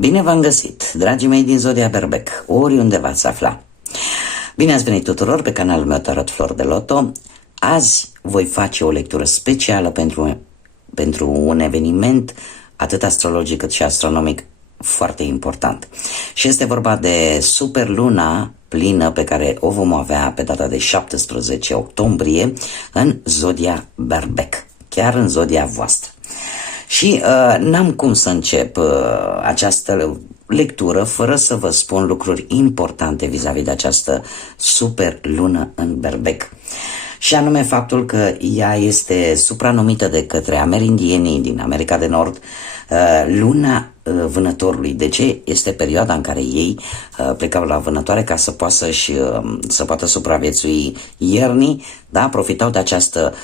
Bine v-am găsit, dragii mei din Zodia Berbec, oriunde v-ați afla. Bine ați venit tuturor pe canalul meu Tarot Flor de Loto. Azi voi face o lectură specială pentru un eveniment atât astrologic cât și astronomic foarte important. Și este vorba de superluna plină pe care o vom avea pe data de 17 octombrie în Zodia Berbec, chiar în zodia voastră. Și n-am cum să încep această lectură fără să vă spun lucruri importante vis-a-vis de această super lună în Berbec. Și anume faptul că ea este supranumită de către amerindienii din America de Nord luna vânătorului. De ce? Este perioada în care ei plecau la vânătoare ca să poată supraviețui iernii, da? Profitau de această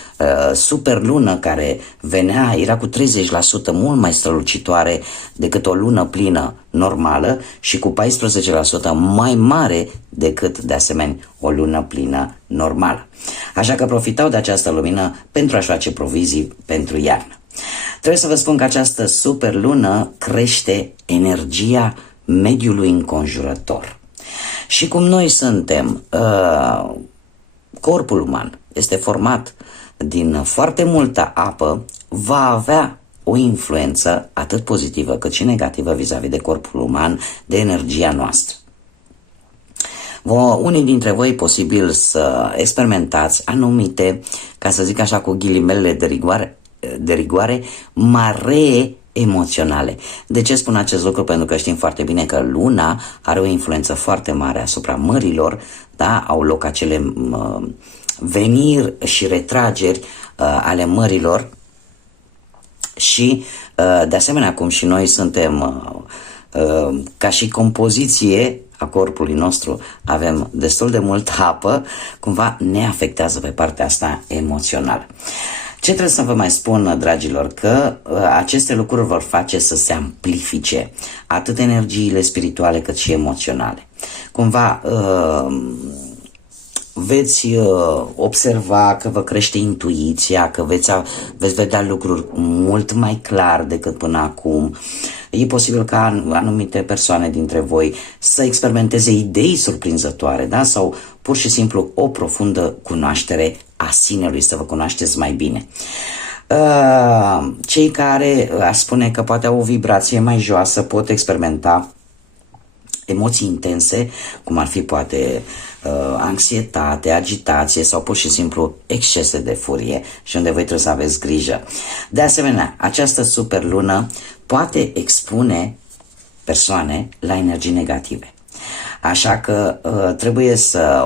super lună care venea, era cu 30% mult mai strălucitoare decât o lună plină normală și cu 14% mai mare decât de asemenea o lună plină normală. Așa că profitau de această lumină pentru a-și face provizii pentru iarnă. Trebuie să vă spun că această superlună crește energia mediului înconjurător. Și cum noi suntem, corpul uman este format din foarte multă apă, va avea o influență atât pozitivă cât și negativă vis-a-vis de corpul uman, de energia noastră. Unii dintre voi posibil să experimentați anumite, ca să zic așa cu ghilimele de rigoare, maree emoționale. De ce spun acest lucru? Pentru că știm foarte bine că luna are o influență foarte mare asupra mărilor, da? Au loc acele veniri și retrageri ale mărilor și de asemenea cum și noi suntem ca și compoziție a corpului nostru avem destul de multă apă, cumva ne afectează pe partea asta emoțională. Ce trebuie să vă mai spun, dragilor, că aceste lucruri vor face să se amplifice atât energiile spirituale cât și emoționale. Cumva veți observa că vă crește intuiția, că veți vedea lucruri mult mai clar decât până acum. E posibil ca anumite persoane dintre voi să experimenteze idei surprinzătoare, da? Sau pur și simplu o profundă cunoaștere a sinelui, să vă cunoașteți mai bine. Cei care aș spune că poate au o vibrație mai joasă pot experimenta emoții intense, cum ar fi poate anxietate, agitație sau pur și simplu excese de furie și unde voi trebuie să aveți grijă. De asemenea, această superlună poate expune persoane la energii negative. Așa că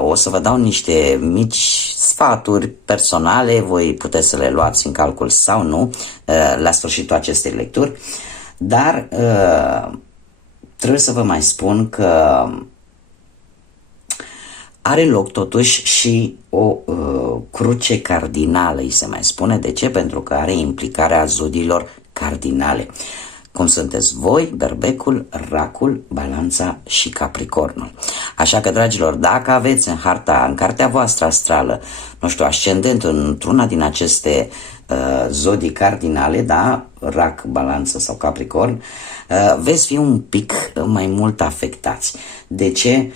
o să vă dau niște mici sfaturi personale, voi puteți să le luați în calcul sau nu la sfârșitul acestei lecturi, dar trebuie să vă mai spun că are loc totuși și o cruce cardinală, îi se mai spune. De ce? Pentru că are implicarea zodiilor cardinale, cum sunteți voi, Berbecul, Racul, Balanța și Capricornul. Așa că, dragilor, dacă aveți în cartea voastră astrală, nu știu, ascendent într-una din aceste zodii cardinale, da, Rac, Balanță sau Capricorn, veți fi un pic mai mult afectați. De ce?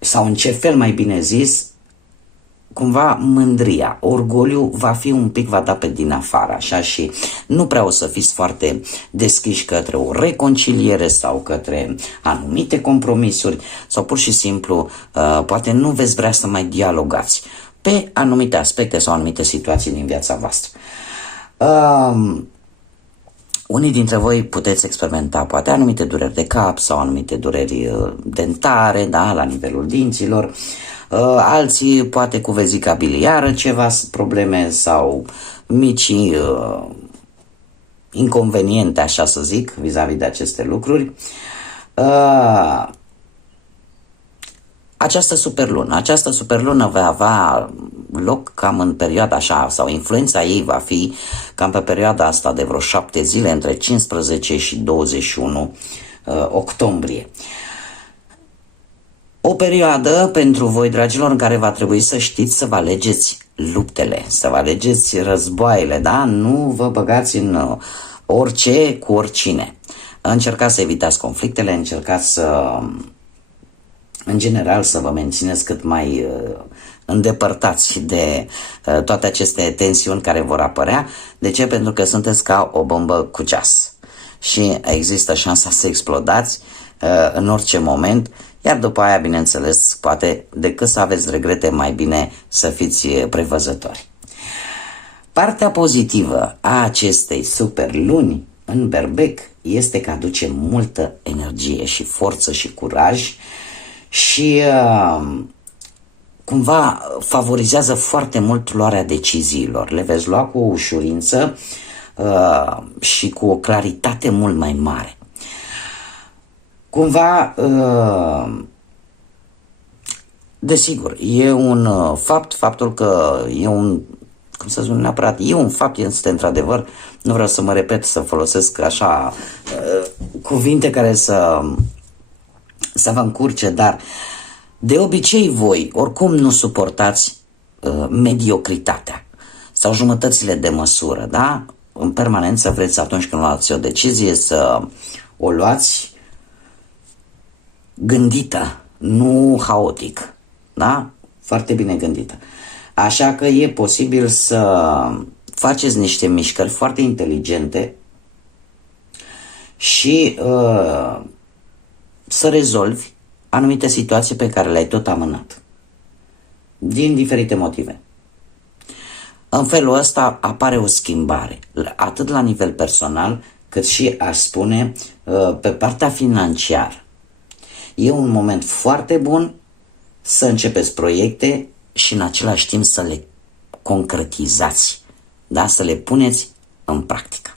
Sau în ce fel, mai bine zis, cumva mândria, orgoliu va da pe din afară, așa, și nu prea o să fiți foarte deschiși către o reconciliere sau către anumite compromisuri sau pur și simplu poate nu veți vrea să mai dialogați pe anumite aspecte sau anumite situații din viața voastră. Unii dintre voi puteți experimenta poate anumite dureri de cap sau anumite dureri dentare, da, la nivelul dinților. Alții poate cu vezica biliară ceva probleme sau mici inconveniente, așa să zic, vis-a-vis de aceste lucruri. Această superlună va avea loc cam în perioada așa, sau influența ei va fi cam pe perioada asta de vreo 7 zile, între 15 și 21 octombrie. O perioadă pentru voi, dragilor, în care va trebui să știți să vă alegeți luptele, să vă alegeți războaiele, da? Nu vă băgați în orice cu oricine. Încercați să evitați conflictele, încercați să, în general, să vă mențineți cât mai îndepărtați de toate aceste tensiuni care vor apărea. De ce? Pentru că sunteți ca o bombă cu ceas și există șansa să explodați în orice moment, iar după aia, bineînțeles, poate decât să aveți regrete, mai bine să fiți prevăzători. Partea pozitivă a acestei super luni în Berbec este că aduce multă energie și forță și curaj și cumva favorizează foarte mult luarea deciziilor. Le veți lua cu o ușurință și cu o claritate mult mai mare. Cumva, desigur, e un faptul că e un, cum să spun neapărat, e un fapt, este într-adevăr, nu vreau să mă repet, să folosesc așa cuvinte care să vă încurce, dar de obicei voi oricum nu suportați mediocritatea sau jumătățile de măsură, da? În permanență vreți atunci când luați o decizie să o luați gândită, nu haotic, da? Foarte bine gândită. Așa că e posibil să faceți niște mișcări foarte inteligente și să rezolvi anumite situații pe care le-ai tot amânat, din diferite motive. În felul ăsta apare o schimbare, atât la nivel personal, cât și, aș spune, pe partea financiară. E un moment foarte bun să începeți proiecte și în același timp să le concretizați, da? Să le puneți în practică.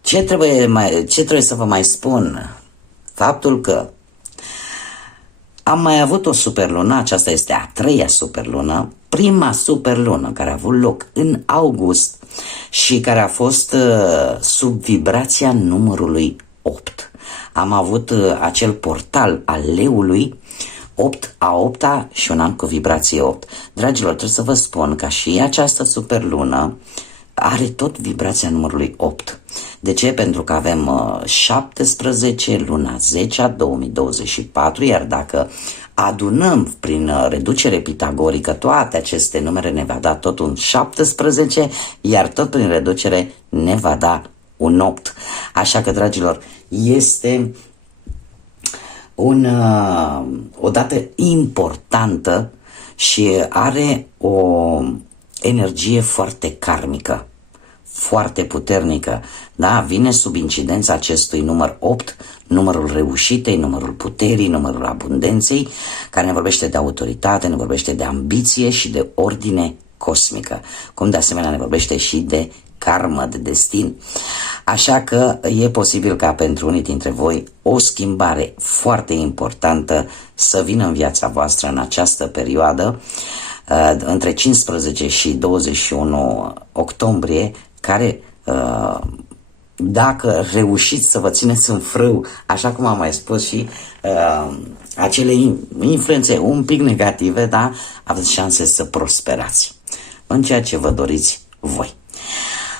Ce trebuie să vă mai spun? Faptul că am mai avut o superlună, aceasta este a treia superlună, prima superlună care a avut loc în august și care a fost sub vibrația numărului 8. Am avut acel portal al leului 8 a 8-a și un an cu vibrație 8. Dragilor, trebuie să vă spun că și această superlună are tot vibrația numărului 8. De ce? Pentru că avem 17 luna 10 a 2024, iar dacă adunăm prin reducere pitagorică toate aceste numere, ne va da tot un 17, iar tot prin reducere ne va da un 8. Așa că, dragilor, este o dată importantă și are o energie foarte karmică, foarte puternică, da? Vine sub incidența acestui număr 8, numărul reușitei, numărul puterii, numărul abundenței, care ne vorbește de autoritate, ne vorbește de ambiție și de ordine cosmică, cum de asemenea ne vorbește și de karmă, de destin. Așa că e posibil ca pentru unii dintre voi o schimbare foarte importantă să vină în viața voastră în această perioadă, între 15 și 21 octombrie, care, dacă reușiți să vă țineți în frâu, așa cum am mai spus, și acele influențe un pic negative, da, aveți șanse să prosperați în ceea ce vă doriți voi.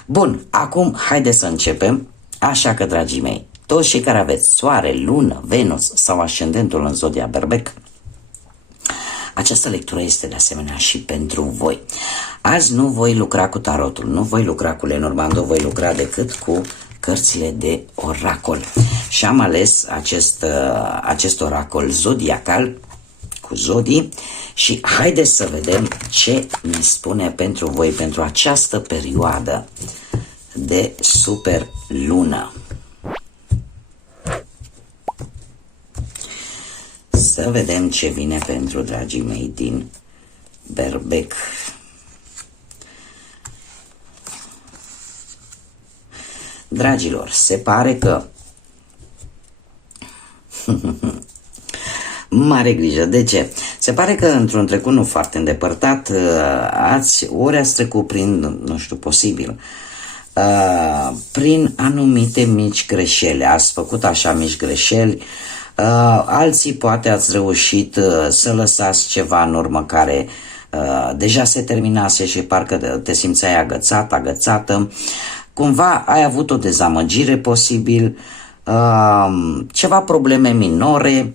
Bun, acum haideți să începem. Așa că, dragii mei, toți cei care aveți soare, lună, Venus sau ascendentul în zodia Berbec, această lectură este de asemenea și pentru voi. Azi nu voi lucra cu tarotul, nu voi lucra cu Lenormand, nu voi lucra decât cu cărțile de oracol. Și am ales acest oracol zodiacal cu zodii și haideți să vedem ce ne spune pentru voi, pentru această perioadă de super lună. Să vedem ce vine pentru dragii mei din Berbec. Dragilor, se pare că mare grijă. De ce? Se pare că într-un trecut nu foarte îndepărtat ori ați trecut prin, nu știu, posibil, prin anumite mici greșeli. Ați făcut așa mici greșeli, alții poate ați reușit să lăsați ceva în urmă care deja se terminase și parcă te simțeai agățat, agățată. cumva ai avut o dezamăgire posibil, ceva probleme minore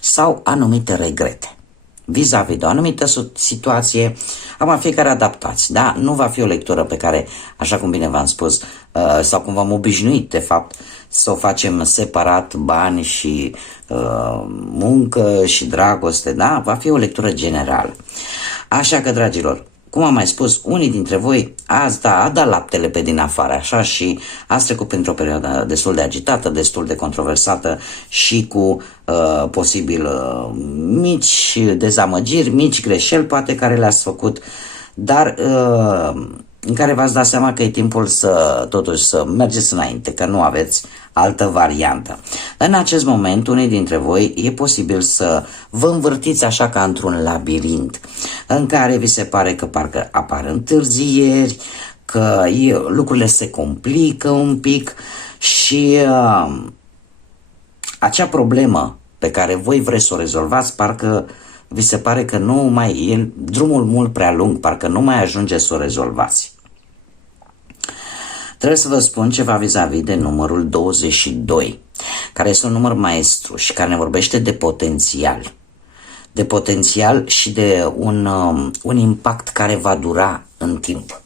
sau anumite regrete vis-a-vis de o anumită situație. Acum fiecare adaptați, da? Nu va fi o lectură pe care, așa cum bine v-am spus, sau cum v-am obișnuit de fapt, să o facem separat, bani și muncă și dragoste, da? Va fi o lectură generală. Așa că, dragilor, cum am mai spus, unii dintre voi ați dat laptele pe din afară, așa, și ați trecut printr-o perioadă destul de agitată, destul de controversată și cu posibil mici dezamăgiri, mici greșeli, poate, care le-ați făcut, dar în care v-ați dat seama că e timpul totuși să mergeți înainte, că nu aveți altă variantă. În acest moment, unii dintre voi e posibil să vă învârtiți așa ca într-un labirint, în care vi se pare că parcă apar întârzieri, că lucrurile se complică un pic și acea problemă pe care voi vreți să o rezolvați, parcă vi se pare că nu mai e drumul mult prea lung, parcă nu mai ajunge să o rezolvați. Trebuie să vă spun ceva vis-a-vis de numărul 22, care este un număr maestru și care ne vorbește de potențial. De potențial și de un impact care va dura în timp.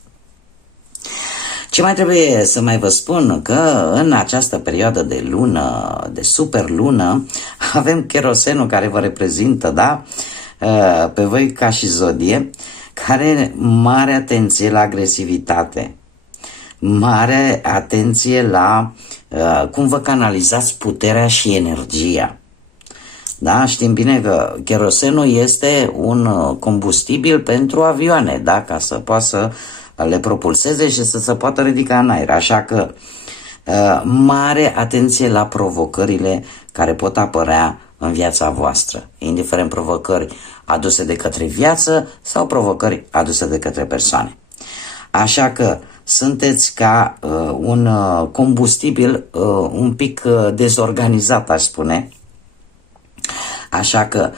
Ce mai trebuie să mai vă spun? Că în această perioadă de lună, de superlună, avem Cherosenul care vă reprezintă, da? Pe voi ca și zodie, care are mare atenție la agresivitate, mare atenție la cum vă canalizați puterea și energia. Da? Știm bine că cherosenul este un combustibil pentru avioane, da? Ca să poată să le propulseze și să se poată ridica în aer. Așa că mare atenție la provocările care pot apărea în viața voastră, indiferent provocări aduse de către viață sau provocări aduse de către persoane. Așa că sunteți ca un combustibil un pic dezorganizat, aș spune. Așa că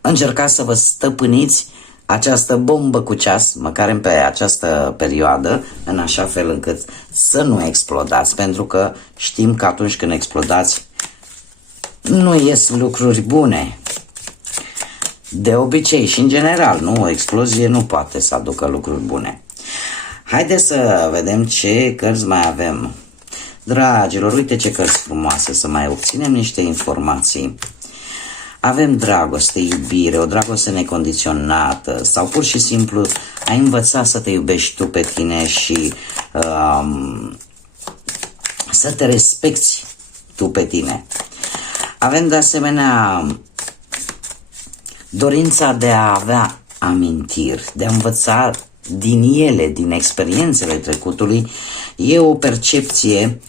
încercați să vă stăpâniți această bombă cu ceas, măcar pe această perioadă, în așa fel încât să nu explodați, pentru că știm că atunci când explodați nu ies lucruri bune. De obicei și în general, nu? O explozie nu poate să aducă lucruri bune. Haideți să vedem ce cărți mai avem. Dragilor, uite ce cărți frumoase, să mai obținem niște informații. Avem dragoste, iubire, o dragoste necondiționată sau pur și simplu ai învățat să te iubești tu pe tine și să te respecti tu pe tine. Avem de asemenea dorința de a avea amintiri, de a învăța din ele, din experiențele trecutului. E o percepție,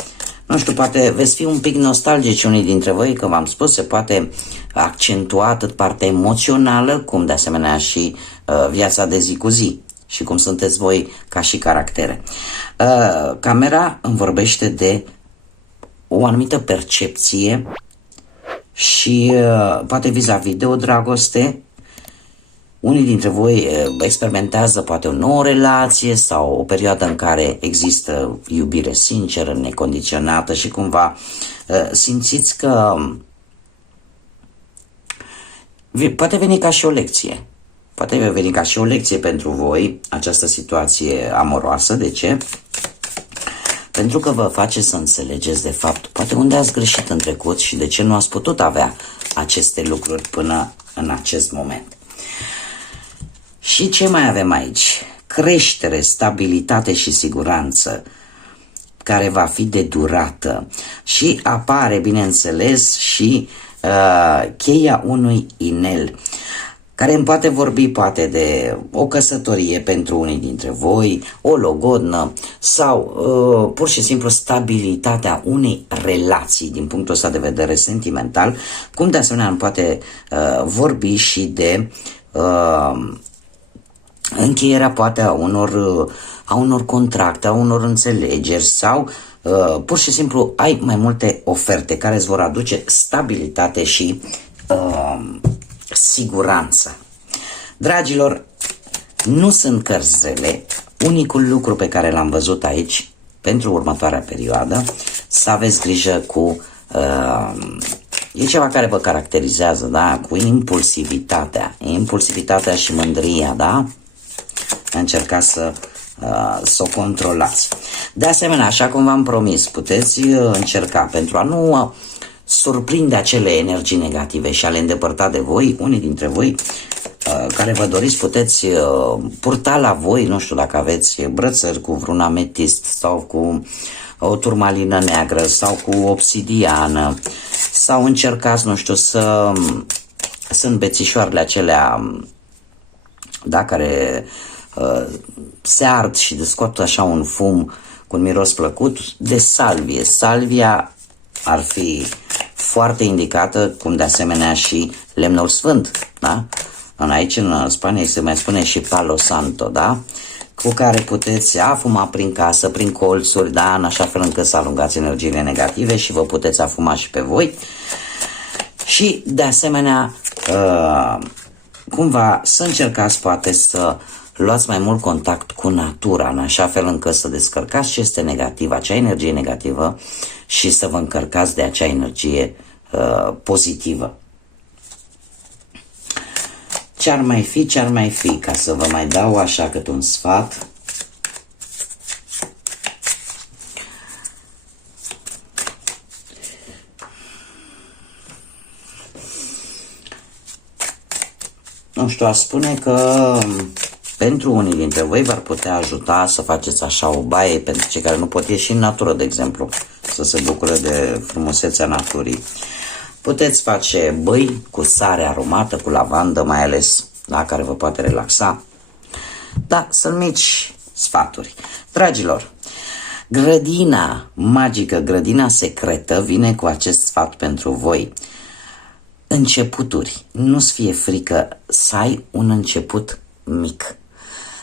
nu știu, poate veți fi un pic nostalgici unii dintre voi, că v-am spus, se poate accentua atât partea emoțională, cum de asemenea și viața de zi cu zi și cum sunteți voi ca și caractere. Camera îmi vorbește de o anumită percepție și poate vis-a-vis de o dragoste. Unii dintre voi experimentează poate o nouă relație sau o perioadă în care există iubire sinceră, necondiționată și cumva simțiți că poate veni ca și o lecție. Poate veni ca și o lecție pentru voi această situație amoroasă. De ce? Pentru că vă face să înțelegeți de fapt poate unde ați greșit în trecut și de ce nu ați putut avea aceste lucruri până în acest moment. Și ce mai avem aici? Creștere, stabilitate și siguranță, care va fi de durată. Și apare, bineînțeles, și cheia unui inel, care îmi poate vorbi poate de o căsătorie pentru unii dintre voi, o logodnă sau pur și simplu stabilitatea unei relații din punctul ăsta de vedere sentimental, cum de asemenea îmi poate vorbi și de încheierea poate a unor contracte, a unor înțelegeri sau pur și simplu ai mai multe oferte care îți vor aduce stabilitate și siguranță. Dragilor, nu sunt cărți zele, Unicul lucru pe care l-am văzut aici pentru următoarea perioadă, să aveți grijă cu e ceva care vă caracterizează, da? Cu impulsivitatea și mândria, da? Încercați să o controlați. De asemenea, așa cum v-am promis, puteți încerca pentru a nu surprinde acele energii negative și a le îndepărta de voi, unii dintre voi care vă doriți, puteți purta la voi, nu știu dacă aveți brățări cu vreun ametist sau cu o turmalină neagră sau cu obsidiană, sau încercați, nu știu, sunt bețișoarele acelea, da, care se ard și descot așa un fum cu un miros plăcut, de salvie. Salvia ar fi foarte indicată, cum de asemenea și lemnul sfânt, da? Aici în Spania se mai spune și Palo Santo, da? Cu care puteți afuma prin casă, prin colțuri, da? În așa fel încât să alungați energiile negative și vă puteți afuma și pe voi. Și de asemenea, cumva să încercați poate să luați mai mult contact cu natura, în așa fel încât să descărcați ce este negativ, acea energie negativă, și să vă încărcați de acea energie pozitivă. Ce-ar mai fi, ca să vă mai dau așa cât un sfat. Nu știu, aș spune că pentru unii dintre voi v-ar putea ajuta să faceți așa o baie, pentru cei care nu pot ieși în natură, de exemplu, să se bucure de frumusețea naturii. Puteți face băi cu sare aromată, cu lavandă mai ales, da, care vă poate relaxa. Da, sunt mici sfaturi. Dragilor, grădina magică, grădina secretă vine cu acest sfat pentru voi. Începuturi. Nu-ți fie frică să ai un început mic.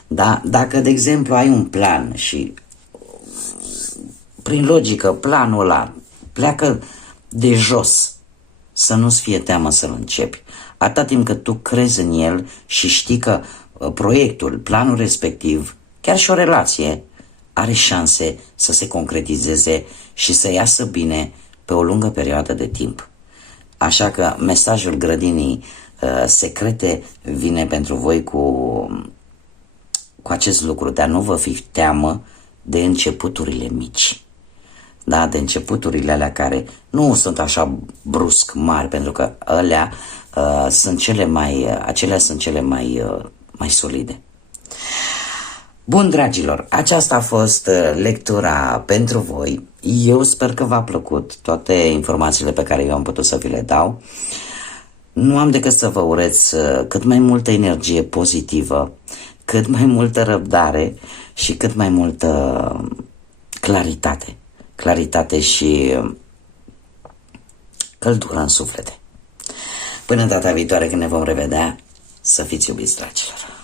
Da? Dacă, de exemplu, ai un plan și prin logică planul ăla pleacă de jos, să nu-ți fie teamă să-l începi. Atâta timp cât tu crezi în el și știi că proiectul, planul respectiv, chiar și o relație, are șanse să se concretizeze și să iasă bine pe o lungă perioadă de timp. Așa că mesajul grădinii secrete vine pentru voi cu acest lucru, de a nu vă fi teamă de începuturile mici. Da, de începuturile alea care nu sunt așa brusc mari, pentru că acelea sunt cele mai solide. Bun, dragilor, aceasta a fost lectura pentru voi. Eu sper că v-a plăcut toate informațiile pe care eu am putut să vi le dau. Nu am decât să vă urez cât mai multă energie pozitivă, cât mai multă răbdare și cât mai multă claritate. Claritate și căldură în suflete. Până data viitoare când ne vom revedea, să fiți iubiți, dragilor!